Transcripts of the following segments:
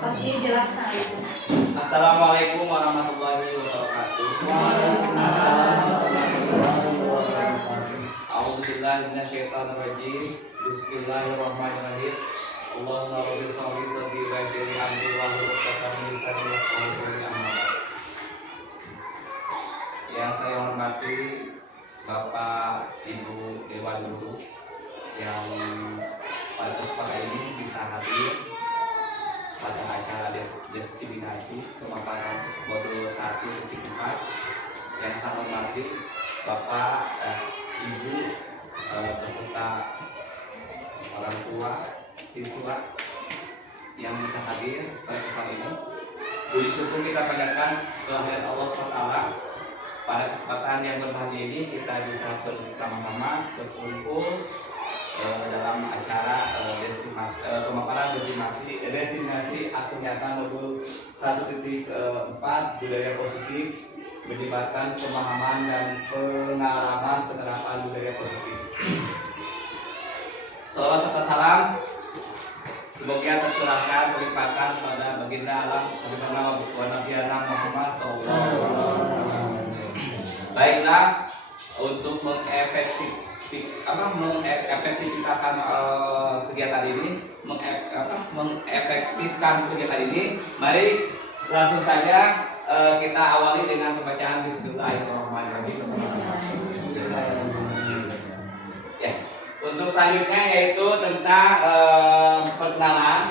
Pasti jelaskan. Assalamualaikum warahmatullahi wabarakatuh. A'udzubillahi minasyaitonirrajim. Bismillahirrahmanirrahim. Allahumma rabbi sholli sadri wa yassir amri wahlul 'uqdatam min lisani yafqahu qawli. Amma ba'd. Yang saya hormati Bapak Ibu Dewan Guru yang pada kesempatan ini bisa hadir pada acara destinasi pemaparan modul 1.4. Yang saya hormati Bapak, Ibu, beserta orang tua, siswa yang bisa hadir pada kesempatan ini. Puji syukur kita panjatkan kehadirat Allah SWT. Pada kesempatan yang berbahagia ini kita bisa bersama-sama berkumpul dalam acara pemaparan destinasi aksi nyata modul 1.4 budaya positif, menyebabkan pemahaman dan pengalaman penerapan budaya positif. Salawat serta salam semoga tercurahkan terlimpahkan pada baginda alam Nabi Muhammad SAW. Baiklah, untuk mengefektifkan kegiatan ini, mari langsung saja kita awali dengan pembacaan Bismillahirrahmanirrahim. Ya, untuk selanjutnya yaitu tentang perkenalan.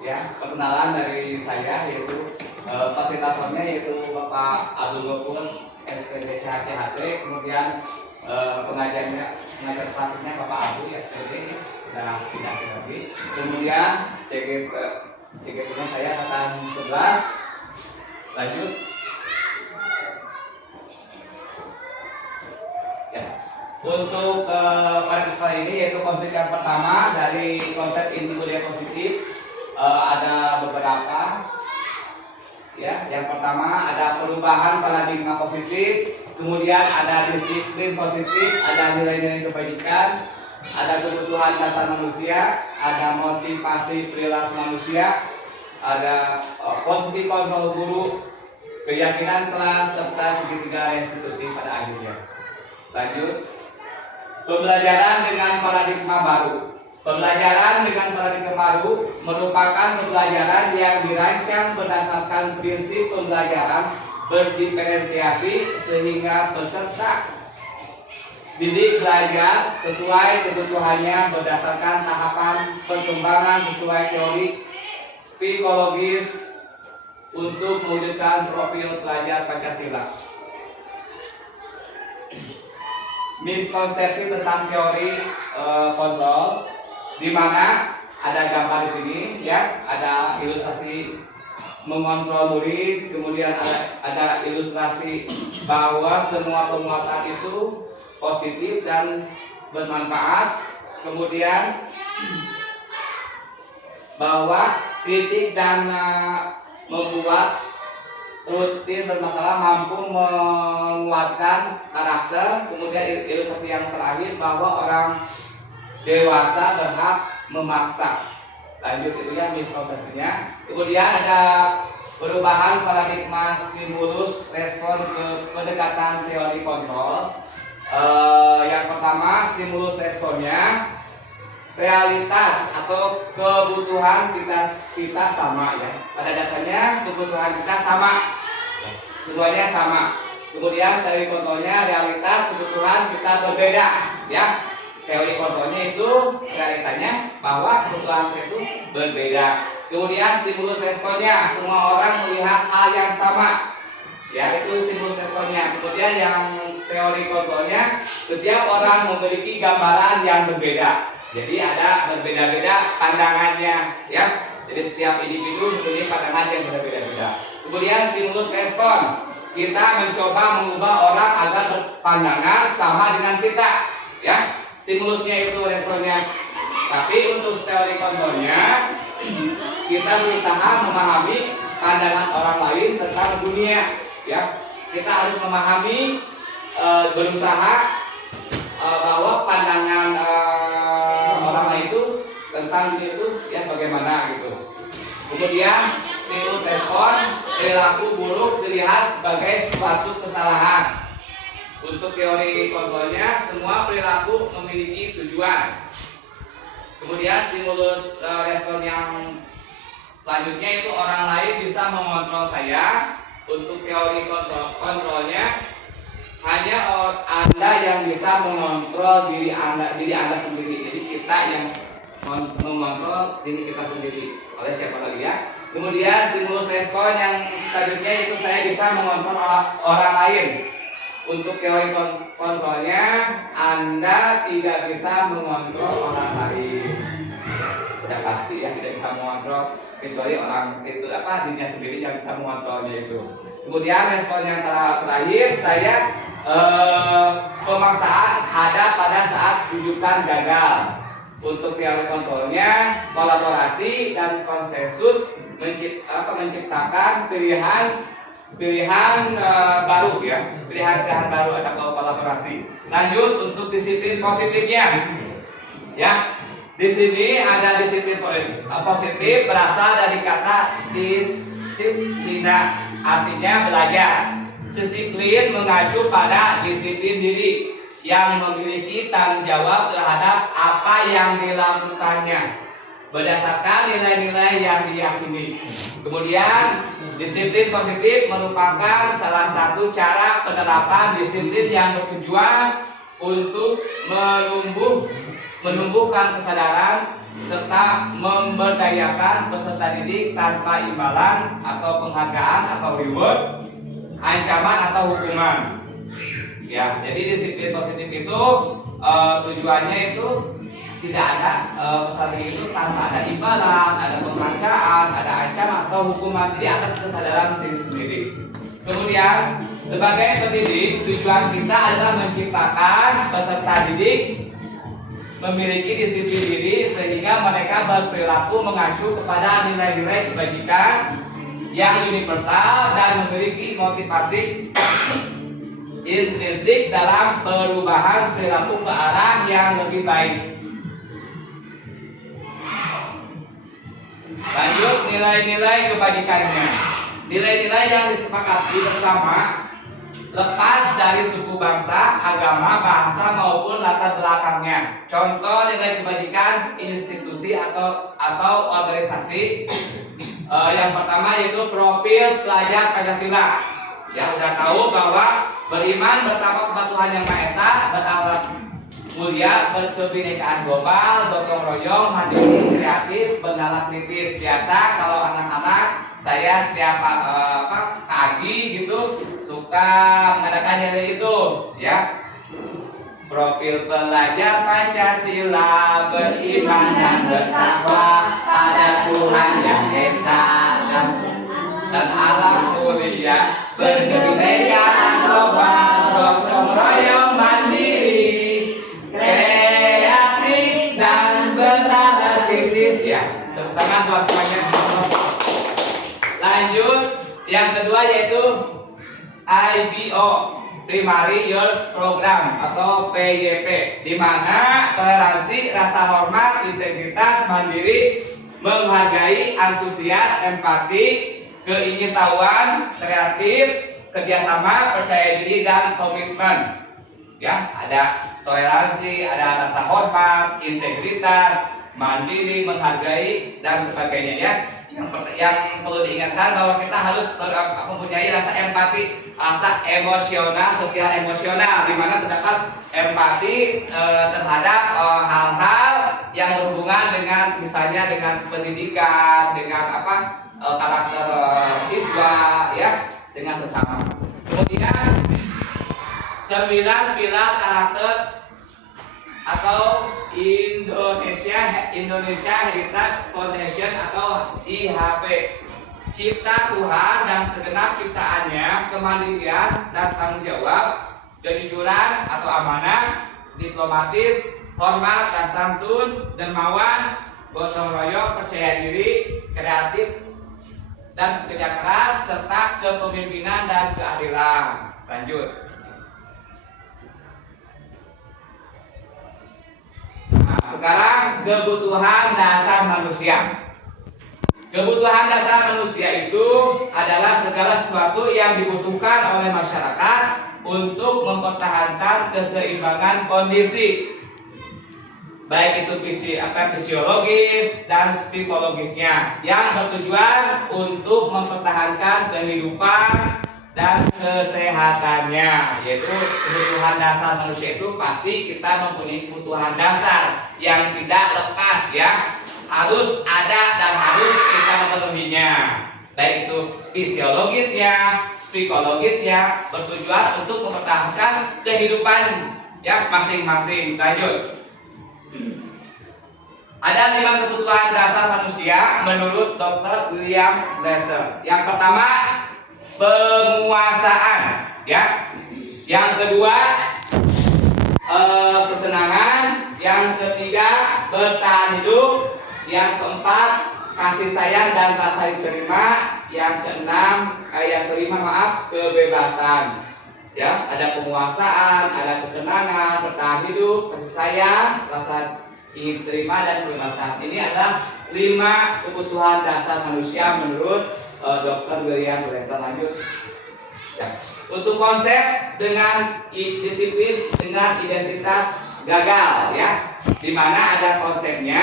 Ya, perkenalan dari saya yaitu fasilitatornya yaitu Bapak Abdul Ghafur SPD CHT, kemudian pengajar praktiknya Bapak Abu SPD dan tidak lagi. Kemudian CGP-nya saya angkatan 11. Lanjut. Ya. Untuk pada kesempatan ini yaitu konsep yang pertama dari konsep inti budaya positif, ada beberapa. Ya, yang pertama ada perubahan paradigma positif, kemudian ada disiplin positif, ada nilai-nilai kebajikan, ada kebutuhan dasar manusia, ada motivasi perilaku manusia, ada posisi kontrol guru, keyakinan kelas, serta segitiga institusi pada akhirnya. Lanjut, pembelajaran dengan paradigma baru. Pembelajaran dengan paradigma baru merupakan pembelajaran yang dirancang berdasarkan prinsip pembelajaran berdiferensiasi sehingga peserta didik belajar sesuai kebutuhannya berdasarkan tahapan perkembangan sesuai teori psikologis untuk mewujudkan profil pelajar Pancasila. Miskonsepsi tentang teori kontrol, di mana ada gambar di sini, ya, ada ilustrasi mengontrol murid, kemudian ada ilustrasi bahwa semua penguatan itu positif dan bermanfaat, kemudian bahwa kritik dan membuat rutin bermasalah mampu menguatkan karakter, kemudian ilustrasi yang terakhir bahwa orang dewasa berhak memaksa. Lanjut itu ya miskonsepsinya. Kemudian ada perubahan paradigma stimulus respon ke pendekatan teori kontrol. Yang pertama stimulus responnya realitas atau kebutuhan kita sama ya. Pada dasarnya kebutuhan kita sama, semuanya sama. Kemudian teori kontrolnya realitas kebutuhan kita berbeda ya. Teori kontrolnya itu realitanya bahwa kebutuhan itu berbeda. Kemudian stimulus responnya semua orang melihat hal yang sama. Ya, itu stimulus responnya. Kemudian yang teori kontrolnya setiap orang memiliki gambaran yang berbeda. Jadi ada berbeda-beda pandangannya, ya. Jadi setiap individu mempunyai pandangan yang berbeda-beda. Kemudian stimulus respon, kita mencoba mengubah orang agar berpandangan sama dengan kita, ya. Stimulusnya itu responnya. Tapi untuk teori kontrolnya kita berusaha memahami pandangan orang lain tentang dunia, ya. Kita harus memahami, berusaha bahwa pandangan orang lain itu tentang orang itu ya bagaimana gitu. Kemudian stimulus respon, perilaku buruk dilihat sebagai suatu kesalahan. Untuk teori kontrolnya, semua perilaku memiliki tujuan. Kemudian stimulus respon yang selanjutnya itu orang lain bisa mengontrol saya. Untuk teori kontrolnya, hanya Anda yang bisa mengontrol diri Anda sendiri. Jadi kita yang mengontrol diri kita sendiri. Oleh siapa lagi ya? Kemudian stimulus respon yang selanjutnya itu saya bisa mengontrol orang lain. Untuk teori kontrolnya, Anda tidak bisa mengontrol orang lain. Sudah pasti ya, tidak bisa mengontrol kecuali orang itu dirinya sendiri yang bisa mengontrolnya itu. Kemudian respon yang terakhir, saya pemaksaan ada pada saat rujukan gagal. Untuk teori kontrolnya, kolaborasi dan konsensus menciptakan pilihan baru ya, pilihan baru ada kolaborasi. Lanjut untuk disiplin positifnya, ya. Di sini ada disiplin positif berasal dari kata disiplina, artinya belajar. Disiplin mengacu pada disiplin diri yang memiliki tanggung jawab terhadap apa yang dilakukannya berdasarkan nilai-nilai yang diyakini. Kemudian disiplin positif merupakan salah satu cara penerapan disiplin yang bertujuan untuk menumbuhkan kesadaran serta memberdayakan peserta didik tanpa imbalan atau penghargaan atau reward, ancaman atau hukuman. Ya, jadi disiplin positif itu tujuannya itu tidak ada peserta didik itu tanpa ada imbalan, ada penghargaan, ada ancaman atau hukuman, jadi atas kesadaran diri sendiri. Kemudian sebagai pendidik, tujuan kita adalah menciptakan peserta didik memiliki disiplin diri sehingga mereka berperilaku mengacu kepada nilai-nilai kebajikan yang universal dan memiliki motivasi intrinsik dalam perubahan perilaku ke arah yang lebih baik. Lanjut, nilai-nilai kebajikannya. Nilai-nilai yang disepakati bersama lepas dari suku bangsa, agama, bahasa maupun latar belakangnya. Contoh nilai kebajikan institusi atau organisasi. Yang pertama yaitu profil pelajar Pancasila. Ya, udah tahu bahwa beriman bertakwa kepada Tuhan Yang Maha Esa, berakhlak mulia, berkebinekaan global, gotong royong, mandiri, kreatif, bernalar kritis. Biasa kalau anak-anak saya setiap pagi gitu suka mengadakan nilai itu, ya. Profil pelajar Pancasila, beriman dan bertakwa pada Tuhan Yang Esa dan alam mulia, berkebinekaan global, gotong royong, mandiri, kreatif dan bernalar kritis. Ya, tepuk tangan buat semuanya. Lanjut, yang kedua yaitu IBO, Primary Years Program atau PYP, di mana toleransi, rasa hormat, integritas, mandiri, menghargai, antusias, empati, keingintahuan, kreatif, kerjasama, percaya diri dan komitmen. Ya, ada toleransi, ada rasa hormat, integritas, mandiri, menghargai dan sebagainya ya. Yang perlu diingatkan bahwa kita harus mempunyai rasa empati, rasa emosional, sosial emosional, di mana terdapat empati terhadap hal-hal yang berhubungan dengan misalnya dengan pendidikan, dengan karakter siswa ya, dengan sesama. Kemudian 9 pilar karakter atau Indonesia Heritage Foundation atau IHP. Cipta Tuhan dan segenap ciptaannya, kemandirian dan tanggung jawab, kejujuran atau amanah, diplomatis, hormat dan santun, dermawan, gotong royong, percaya diri, kreatif dan kerja keras, serta kepemimpinan dan keadilan. Lanjut. Nah, sekarang kebutuhan dasar manusia. Kebutuhan dasar manusia itu adalah segala sesuatu yang dibutuhkan oleh masyarakat untuk mempertahankan keseimbangan kondisi, baik itu fisiologis dan psikologisnya, yang bertujuan untuk mempertahankan kehidupan dan kesehatannya. Yaitu kebutuhan dasar manusia itu pasti kita mempunyai kebutuhan dasar yang tidak lepas ya, harus ada dan harus kita memenuhinya, baik itu fisiologisnya, psikologisnya, bertujuan untuk mempertahankan kehidupan ya masing-masing. Lanjut. Ada 5 kebutuhan dasar manusia menurut Dr. William Glasser. Yang pertama, penguasaan ya. Yang kedua, kesenangan. Yang ketiga, bertahan hidup. Yang keempat, kasih sayang dan rasa diterima. Yang kelima, kebebasan. Ya, ada penguasaan, ada kesenangan, bertahan hidup, kasih sayang, rasa ingin diterima dan kebebasan. Ini adalah 5 kebutuhan dasar manusia menurut Dr. William Glasser. Lanjut. Ya. Untuk konsep dengan disiplin dengan identitas gagal ya, dimana ada konsepnya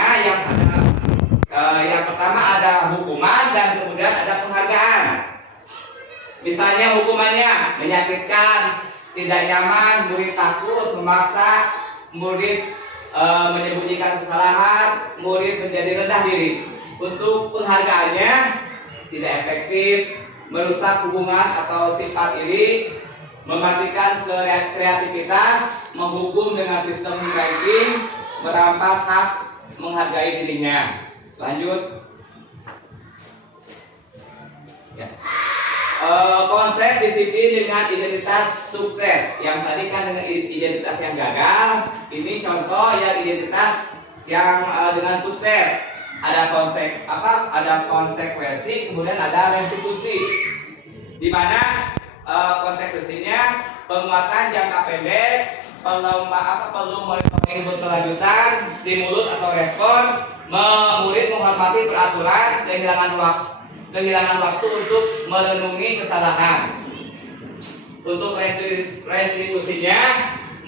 yang pertama ada hukuman dan kemudian ada penghargaan. Misalnya hukumannya menyakitkan, tidak nyaman, murid takut, memaksa, murid menyembunyikan kesalahan, murid menjadi rendah diri. Untuk penghargaannya tidak efektif, merusak hubungan atau sifat iri, mematikan kreativitas, menghukum dengan sistem ranking, merampas hak menghargai dirinya. Lanjut. Ya. Konsep disiplin dengan identitas sukses. Yang tadi kan dengan identitas yang gagal, ini contoh yang identitas yang dengan sukses. Ada konsep ada konsekuensi, kemudian ada restitusi. Di mana konsekuensinya penguatan jangka pendek, perlu monitoring berkelanjutan, stimulus atau respon, murid menghormati peraturan, kehilangan waktu untuk merenungi kesalahan. Untuk restitusinya,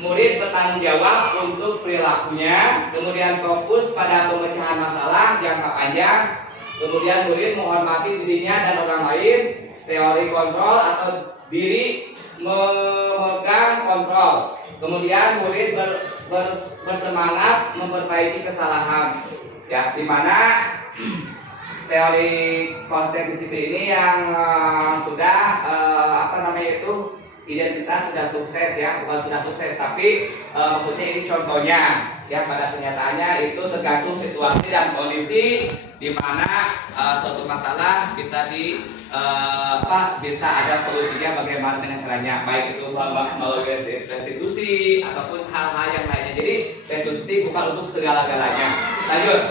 murid bertanggung jawab untuk perilakunya, kemudian fokus pada pemecahan masalah jangka panjang, kemudian murid menghormati dirinya dan orang lain, teori kontrol atau diri memegang kontrol, kemudian murid bersemangat memperbaiki kesalahan. Ya, di mana teori konsep disiplin ini yang sudah identitas sudah sukses ya, bukan sudah sukses tapi maksudnya ini contohnya ya. Pada kenyataannya itu tergantung situasi dan kondisi di mana suatu masalah bisa bisa ada solusinya bagaimana dengan caranya, baik itu melalui restitusi ataupun hal-hal yang lainnya. Jadi restitusi bukan untuk segala-galanya. Lanjut.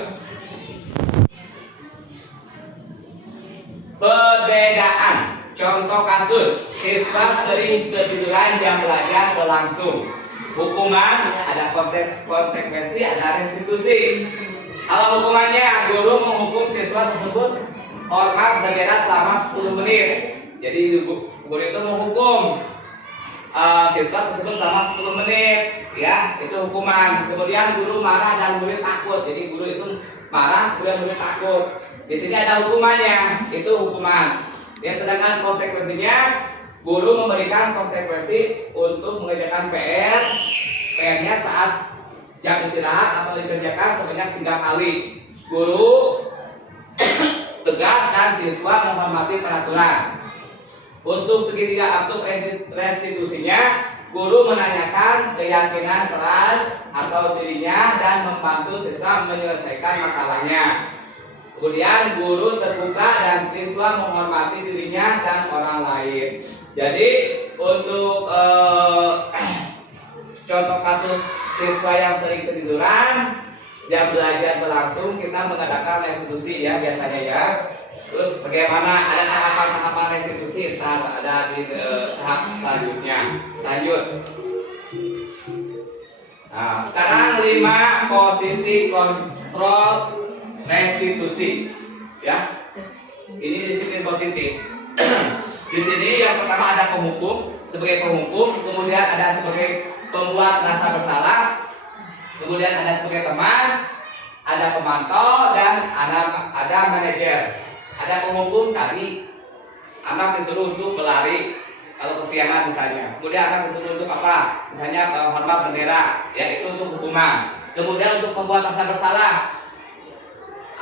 Perbedaan. Contoh kasus, siswa sering ketiduran jam belajar berlangsung. Hukuman, ada konsekuensi, ada restitusi. Kalau hukumannya, guru menghukum siswa tersebut hormat bendera selama 10 menit. Jadi guru itu menghukum siswa tersebut selama 10 menit, ya, itu hukuman. Kemudian guru marah dan murid takut. Jadi guru itu marah, kemudian murid takut. Di sini ada hukumannya, itu hukuman. Ya, sedangkan konsekuensinya, guru memberikan konsekuensi untuk mengerjakan PR-nya saat jam istirahat atau dikerjakan sebanyak 3 kali. Guru tegas dan siswa menghormati peraturan. Untuk segitiga untuk restitusinya, guru menanyakan keyakinan keras atau dirinya dan membantu siswa menyelesaikan masalahnya. Kemudian guru terbuka dan siswa menghormati dirinya dan orang lain. Jadi untuk contoh kasus siswa yang sering ketiduran, jam belajar berlangsung, kita mengadakan restitusi ya biasanya ya. Terus bagaimana, ada tahapan-tahapan restitusi, ada di tahap selanjutnya. Lanjut. Nah, sekarang 5 posisi kontrol restitusi. Ya. Ini disiplin positif. Di sini yang pertama ada penghukum sebagai penghukum, kemudian ada sebagai pembuat rasa bersalah, kemudian ada sebagai teman, ada pemantau, dan ada manajer. Ada penghukum tadi, anak disuruh untuk berlari kalau kesiangan misalnya. Kemudian anak disuruh untuk apa? Misalnya hormat bendera, ya itu untuk hukuman. Kemudian untuk pembuat rasa bersalah,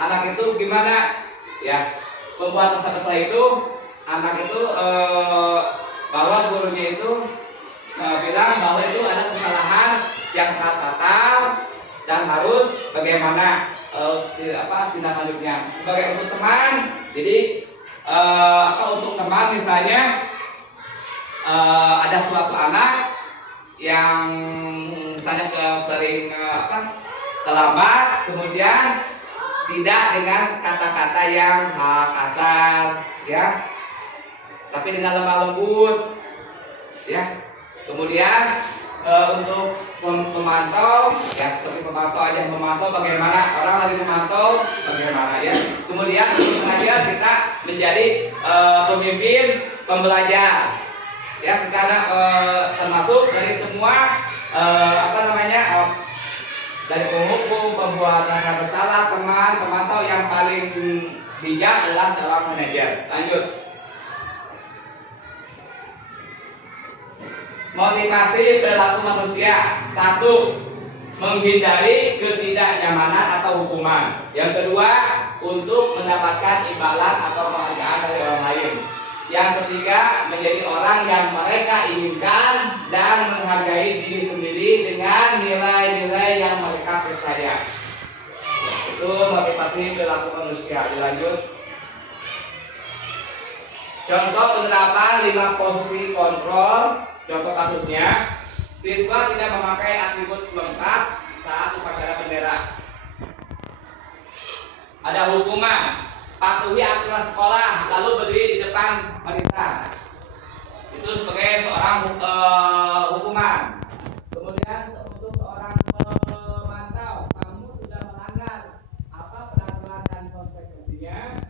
anak itu gimana? Ya, pembuat rasa bersalah itu anak itu bahwa gurunya itu bilang bahwa itu ada kesalahan yang sangat fatal dan harus bagaimana tindak lanjutnya. Sebagai untuk teman, jadi untuk teman misalnya ada suatu anak yang misalnya sering terlambat, kemudian tidak dengan kata-kata yang kasar, ya, tapi dengan lemah lembut, ya. Kemudian untuk memantau, ya seperti pemantau aja, memantau bagaimana orang lagi memantau bagaimana, ya. Kemudian untuk mengajar kita menjadi pemimpin pembelajar, ya, karena termasuk dari semua dari penghukum, pembuat rasa bersalah, teman, pemantau, yang paling bijak adalah seorang manajer. Lanjut. Motivasi perilaku manusia. 1. Menghindari ketidaknyamanan atau hukuman. Yang kedua, untuk mendapatkan imbalan atau penghargaan dari orang lain. Yang ketiga, menjadi orang yang mereka inginkan dan menghargai diri sendiri dengan nilai-nilai yang mereka percaya. Itu motivasi perilaku manusia. Dilanjut. Contoh penerapan 5 posisi kontrol. Contoh kasusnya, siswa tidak memakai atribut lengkap saat upacara bendera. Ada hukuman, patuhi aturan sekolah lalu berdiri di depan wanita. Itu sebagai seorang hukuman. Kemudian untuk seorang pemantau, kamu sudah melanggar apa peraturan dan konsekuensinya,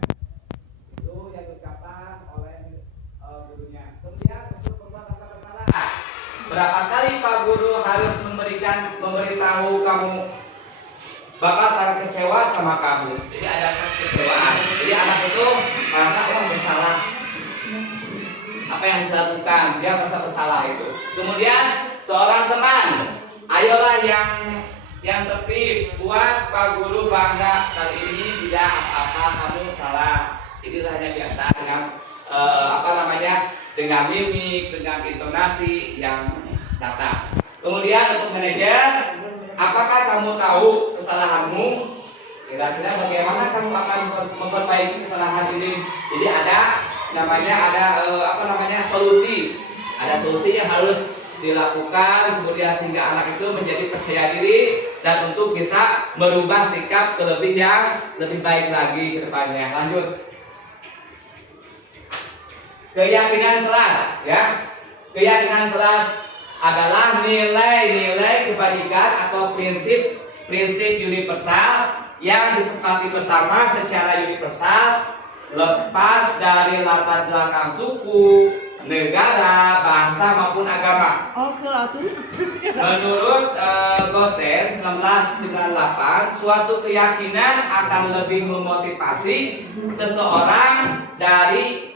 itu yang diucapkan oleh gurunya. Kemudian untuk pembuat rasa bersalah, berapa kali Pak Guru harus memberitahu kamu, Bapak sangat kecewa sama kamu. Jadi ada kekecewaan. Jadi anak itu merasa bersalah. Apa yang bisa lakukan, dia merasa bersalah itu. Kemudian seorang teman, ayolah yang tertib, buat Pak Guru bangga. Kali ini tidak apa-apa, kamu salah. Itu hanya biasa dengan dengan mimik, dengan intonasi yang nyata. Kemudian untuk manajer, apakah kamu tahu kesalahanmu? Kira-kira bagaimana kamu akan memperbaiki kesalahan ini? Jadi ada solusi. Ada solusi yang harus dilakukan, kemudian sehingga anak itu menjadi percaya diri dan untuk bisa merubah sikap ke yang lebih baik lagi ke depannya. Lanjut. Keyakinan kelas, ya. Keyakinan kelas adalah nilai-nilai kebajikan atau prinsip universal yang disepakati bersama secara universal, lepas dari latar belakang suku, negara, bangsa maupun agama. Menurut Gosen 1998, suatu keyakinan akan lebih memotivasi seseorang dari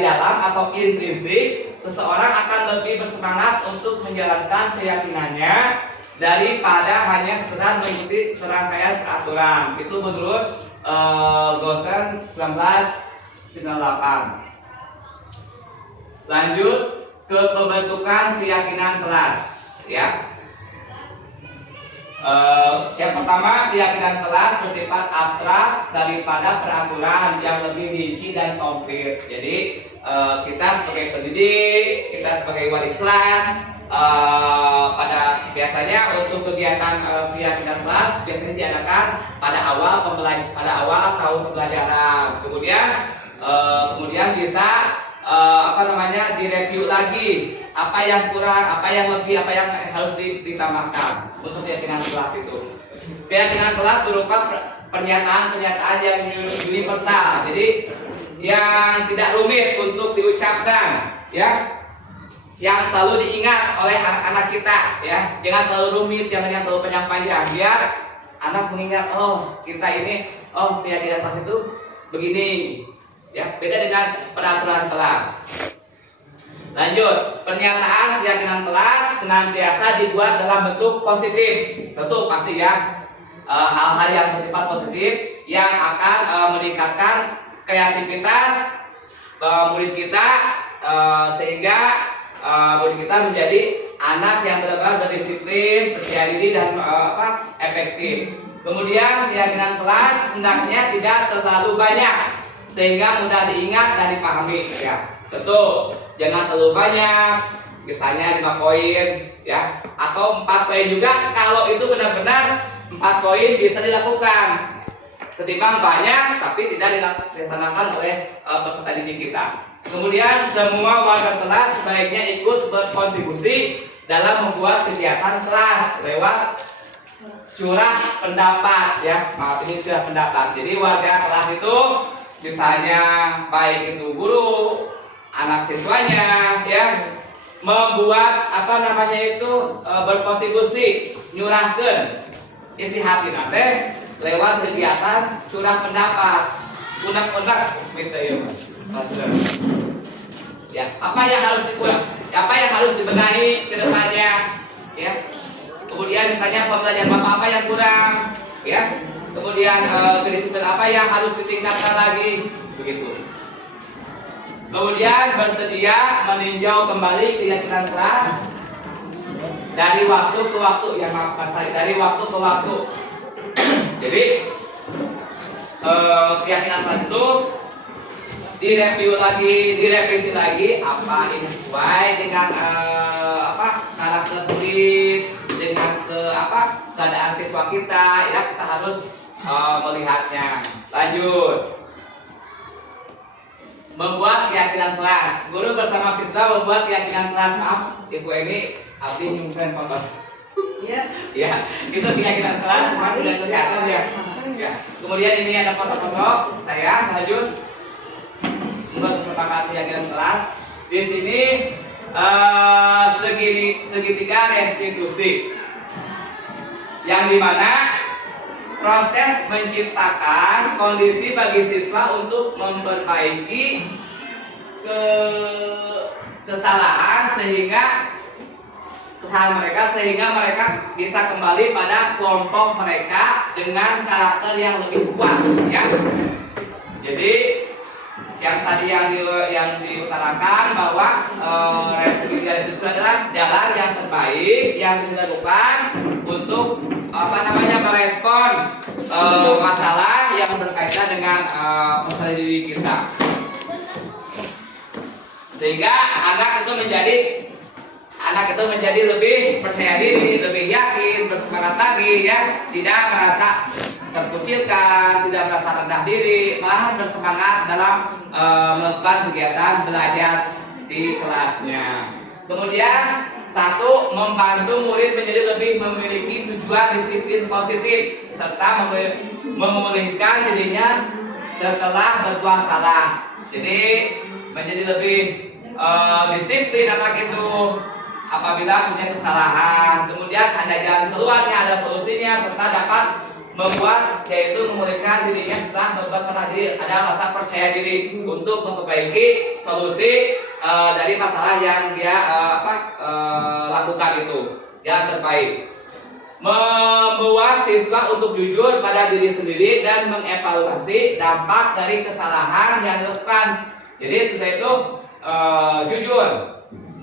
dalam atau intrinsik. Seseorang akan lebih bersemangat untuk menjalankan keyakinannya daripada hanya sekedar mengikuti serangkaian peraturan. Itu menurut Gosen 1998. Lanjut ke pembentukan keyakinan kelas, ya. Yang pertama, keyakinan kelas bersifat abstrak daripada peraturan yang lebih rinci dan konkret. Jadi kita sebagai pendidik, kita sebagai wali kelas, pada biasanya untuk kegiatan keyakinan kelas biasanya diadakan pada awal tahun pembelajaran. Kemudian bisa direview lagi apa yang kurang, apa yang lebih, apa yang harus ditambahkan untuk keyakinan kelas itu. Keyakinan kelas berupa pernyataan-pernyataan yang universal, jadi yang tidak rumit untuk diucapkan, ya, yang selalu diingat oleh anak-anak kita, ya. Jangan terlalu rumit, jangan terlalu panjang-panjang, biar anak mengingat, oh kita ini, oh keyakinan kelas itu begini, ya. Beda dengan peraturan kelas. Lanjut, pernyataan keyakinan kelas senantiasa dibuat dalam bentuk positif. Tentu pasti ya, hal-hal yang bersifat positif yang akan meningkatkan kreativitas murid kita, sehingga murid kita menjadi anak yang benar-benar berdisiplin, percaya diri dan efektif. Kemudian keyakinan kelas hendaknya tidak terlalu banyak sehingga mudah diingat dan dipahami, ya. Tentu jangan terlalu banyak, misalnya 5 poin, ya, atau 4 poin juga kalau itu benar-benar 4 poin bisa dilakukan. Ketimbang banyak tapi tidak dilaksanakan oleh peserta didik kita. Kemudian semua warga kelas sebaiknya ikut berkontribusi dalam membuat kegiatan kelas lewat curah pendapat, ya. Maaf, ini curah pendapat. Jadi warga kelas itu misalnya baik itu guru, anak siswanya, ya, membuat berkontribusi, nyurahkan isi hati nanti lewat kegiatan curah pendapat, unek-unek gitu ya. Apa yang harus dibenahi ke depannya, ya. Kemudian misalnya pembelajaran Bapak apa yang kurang, ya. Kemudian kedisiplinan apa yang harus ditingkatkan lagi, begitu. Kemudian bersedia meninjau kembali keyakinan kelas dari waktu ke waktu, ya, maafkan saya, dari waktu ke waktu. Jadi keyakinan kelas itu direview lagi, direvisi lagi, apa ini sesuai dengan karakter murid, dengan keadaan siswa kita, ya, kita harus melihatnya. Lanjut. Membuat keyakinan kelas. Guru bersama siswa membuat keyakinan kelas. Maaf, Ibu ini Abdi nyumpen foto. Iya. Ya, itu keyakinan kelas. Maaf, sudah kelihatan ya. Ya. Kemudian ini ada foto-foto saya. Lanjut. Membuat kesepakatan keyakinan kelas. Di sini segitiga restitusi, yang dimana proses menciptakan kondisi bagi siswa untuk memperbaiki kesalahan mereka sehingga mereka bisa kembali pada kelompok mereka dengan karakter yang lebih kuat, ya. Jadi yang tadi yang diutarakan bahwa restitusi adalah jalan yang terbaik yang dilakukan untuk merespon masalah yang berkaitan dengan peserta didik kita, sehingga anak itu menjadi lebih percaya diri, lebih yakin, bersemangat lagi, ya, tidak merasa terkucilkan, tidak merasa rendah diri, malah bersemangat dalam melakukan kegiatan belajar di kelasnya. Kemudian satu, membantu murid menjadi lebih memiliki tujuan disiplin positif serta memulihkan dirinya setelah berbuat salah. Jadi menjadi lebih disiplin anak itu apabila punya kesalahan. Kemudian ada jalan keluarnya, ada solusinya, serta dapat membuat yaitu memulihkan dirinya setelah berbuat salah. Diri ada rasa percaya diri untuk memperbaiki solusi dari masalah yang dia lakukan itu yang terbaik. Membuat siswa untuk jujur pada diri sendiri dan mengevaluasi dampak dari kesalahan yang dilakukan. Jadi siswa itu jujur,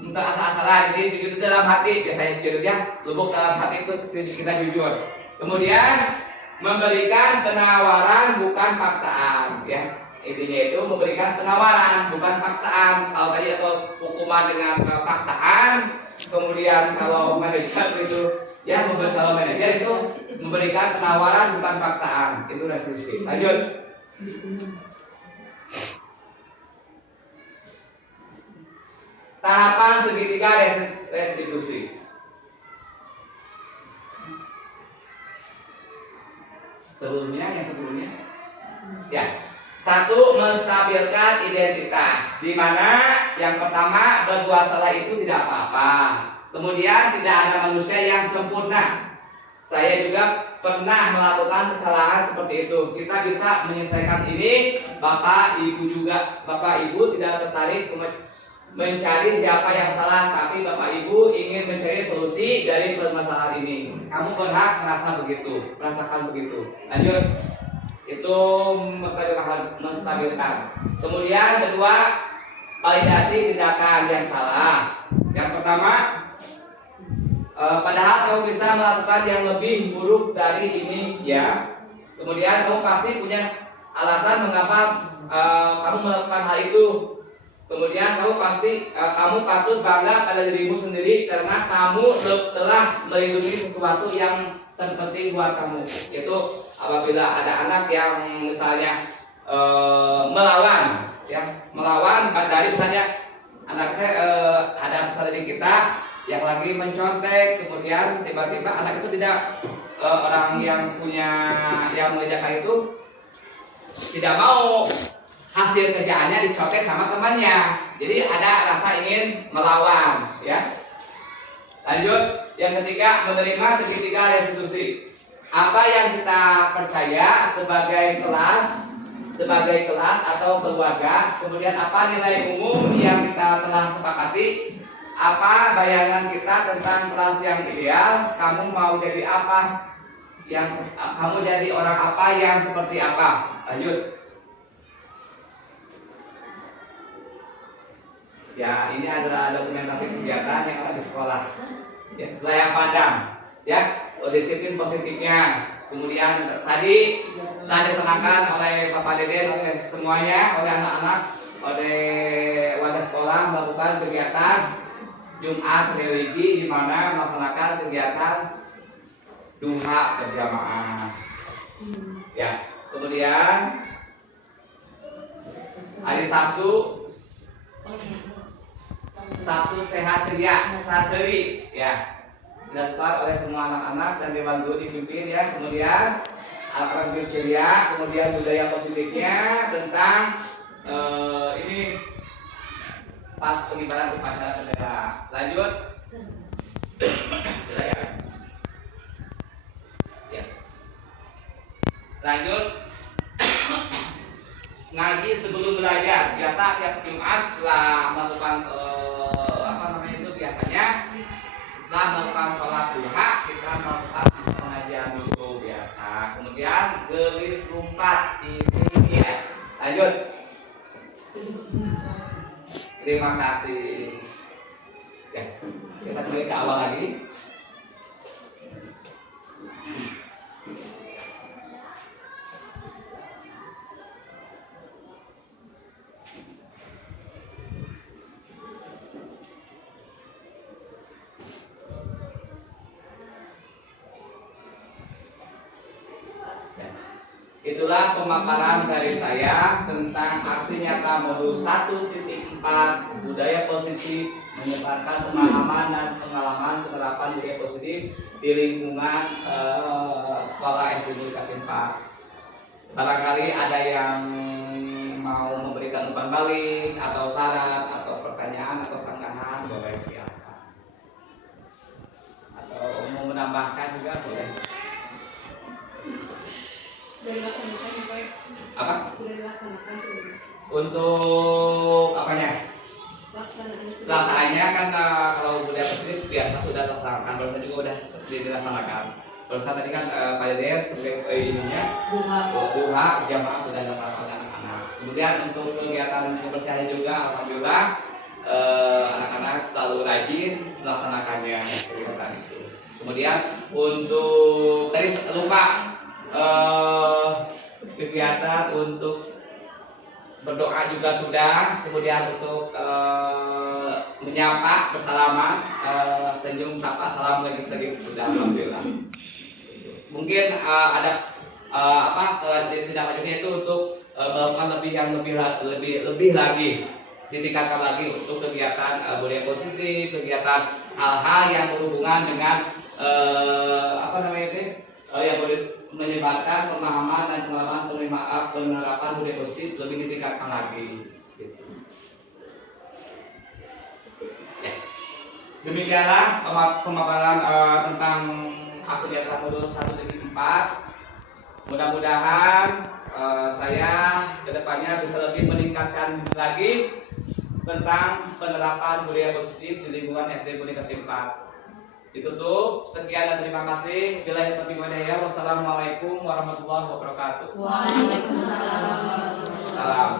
untuk asal-asalan. Jadi jujur itu dalam hati, biasanya jujurnya lubuk dalam hati itu kita jujur. Kemudian memberikan penawaran bukan paksaan, ya. Intinya itu memberikan penawaran bukan paksaan. Kalau tadi atau hukuman dengan paksaan, kemudian kalau manajer itu, ya, kalau manajer itu memberikan penawaran bukan paksaan, itu restitusi. Lanjut. tahapan segitiga restitusi. Yang sebelumnya, ya. Satu, menstabilkan identitas, di mana yang pertama berbuat salah itu tidak apa-apa. Kemudian tidak ada manusia yang sempurna. Saya juga pernah melakukan kesalahan seperti itu. Kita bisa menyelesaikan ini. Bapak Ibu juga, Bapak Ibu tidak tertarik mencari siapa yang salah, tapi Bapak Ibu ingin mencari solusi dari permasalahan ini. Kamu berhak merasakan begitu. Lanjut. Itu menstabilkan. Kemudian kedua, validasi tindakan yang salah. Yang pertama, padahal kamu bisa melakukan yang lebih buruk dari ini, ya. Kemudian kamu pasti punya alasan mengapa kamu melakukan hal itu. Kemudian kamu patut bangga pada dirimu sendiri karena kamu telah melindungi sesuatu yang terpenting buat kamu. Yaitu apabila ada anak yang misalnya melawan dari misalnya anaknya ada misalnya di kita yang lagi mencontek, kemudian tiba-tiba anak itu tidak orang yang mengerjakan itu tidak mau hasil kerjaannya dicontek sama temannya, jadi ada rasa ingin melawan, ya. Lanjut, yang ketiga, menerima segitiga restitusi. Apa yang kita percaya sebagai kelas atau keluarga, kemudian apa nilai umum yang kita telah sepakati, apa bayangan kita tentang kelas yang ideal, kamu mau jadi apa, kamu jadi orang apa yang seperti apa. Lanjut. Ya, ini adalah dokumentasi kegiatan yang ada di sekolah. Ya, layar pandang, ya, disiplin positifnya. Kemudian tadi telah diserahkan oleh Bapak Deden, oleh semuanya, oleh anak-anak, oleh warga sekolah melakukan kegiatan Jumat religi, di mana melaksanakan kegiatan duha berjamaah. Ya, kemudian hari Sabtu sehat ceria saseri, ya, dilakukan oleh semua anak-anak dan dibantu dipimpin, ya. Kemudian anak-anak ceria, kemudian budaya positifnya tentang ini pas pengibaran upacara bendera. Lanjut. Ya. Lanjut. Ngaji sebelum belajar. Biasa tiap Jumat setelah melakukan biasanya setelah melakukan sholat duha kita melakukan pengajian dulu biasa. Kemudian gelis lumpat ini, ya. Lanjut. Terima kasih. Ya, kita kembali ke awal lagi. Itulah pemaparan dari saya tentang aksi nyata modul 1.4 budaya positif, menyebarkan pemahaman dan pengalaman penerapan budaya positif di lingkungan sekolah SD Negeri Kasim 4. Barangkali ada yang mau memberikan umpan balik atau syarat atau pertanyaan atau sanggahan, boleh silakan. Atau mau menambahkan juga boleh. Sudah dilaksanakan ya, Pak? Apa? Sudah dilaksanakan. Untuk apanya? Pelaksanaannya kan kalau budaya positif biasa sudah dilaksanakan, barusan juga udah dilaksanakan. Barusan tadi kan Pak Deden sebagai ininya duha jamaah sudah dilaksanakan oleh anak-anak. Kemudian untuk kegiatan kebersihan juga alhamdulillah anak-anak selalu rajin melaksanakannya kegiatan itu. Kemudian untuk tadi lupa kegiatan untuk berdoa juga sudah, kemudian untuk menyapa, bersalaman, senyum, sapa, salam lagi sedikit sudah, alhamdulillah. Mungkin ada tindak lanjutnya itu untuk melakukan lebih lagi ditingkatkan lagi untuk kegiatan budaya positif, kegiatan hal-hal yang berhubungan dengan yang boleh menyebarkan pemahaman dan penerapan budaya positif lebih ditingkatkan lagi. Gitu. Ya. Demikianlah pemaparan tentang Aksinyata modul 1 dari 4. Mudah-mudahan saya kedepannya bisa lebih meningkatkan lagi tentang penerapan budaya positif di lingkungan SD Komunikasi 4. Ditutup. Sekian dan terima kasih. Billahi taufiq wal hidayah. Wassalamualaikum warahmatullahi wabarakatuh. Waalaikumsalam. Salam.